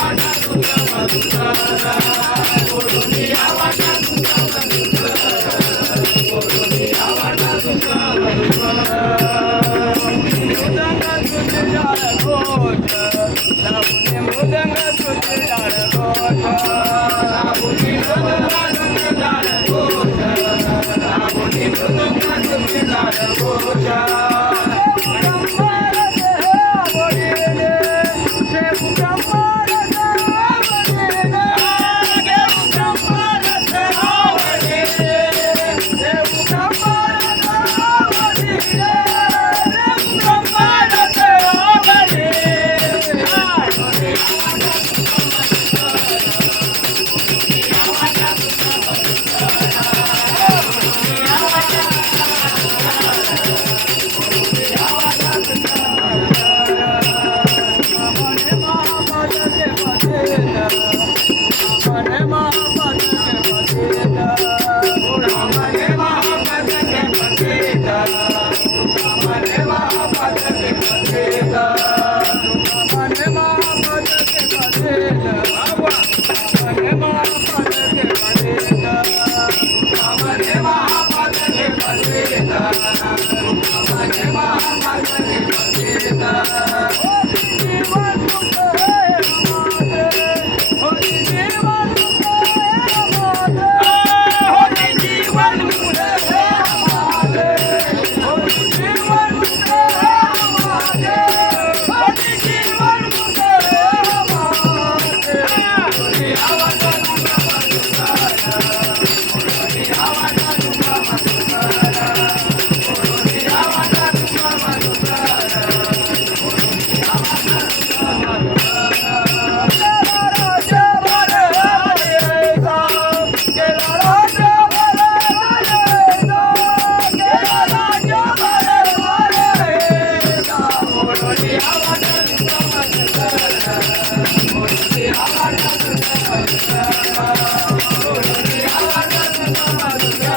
I'm Rabu ni mudanga tumidara boja. I want to Thank you.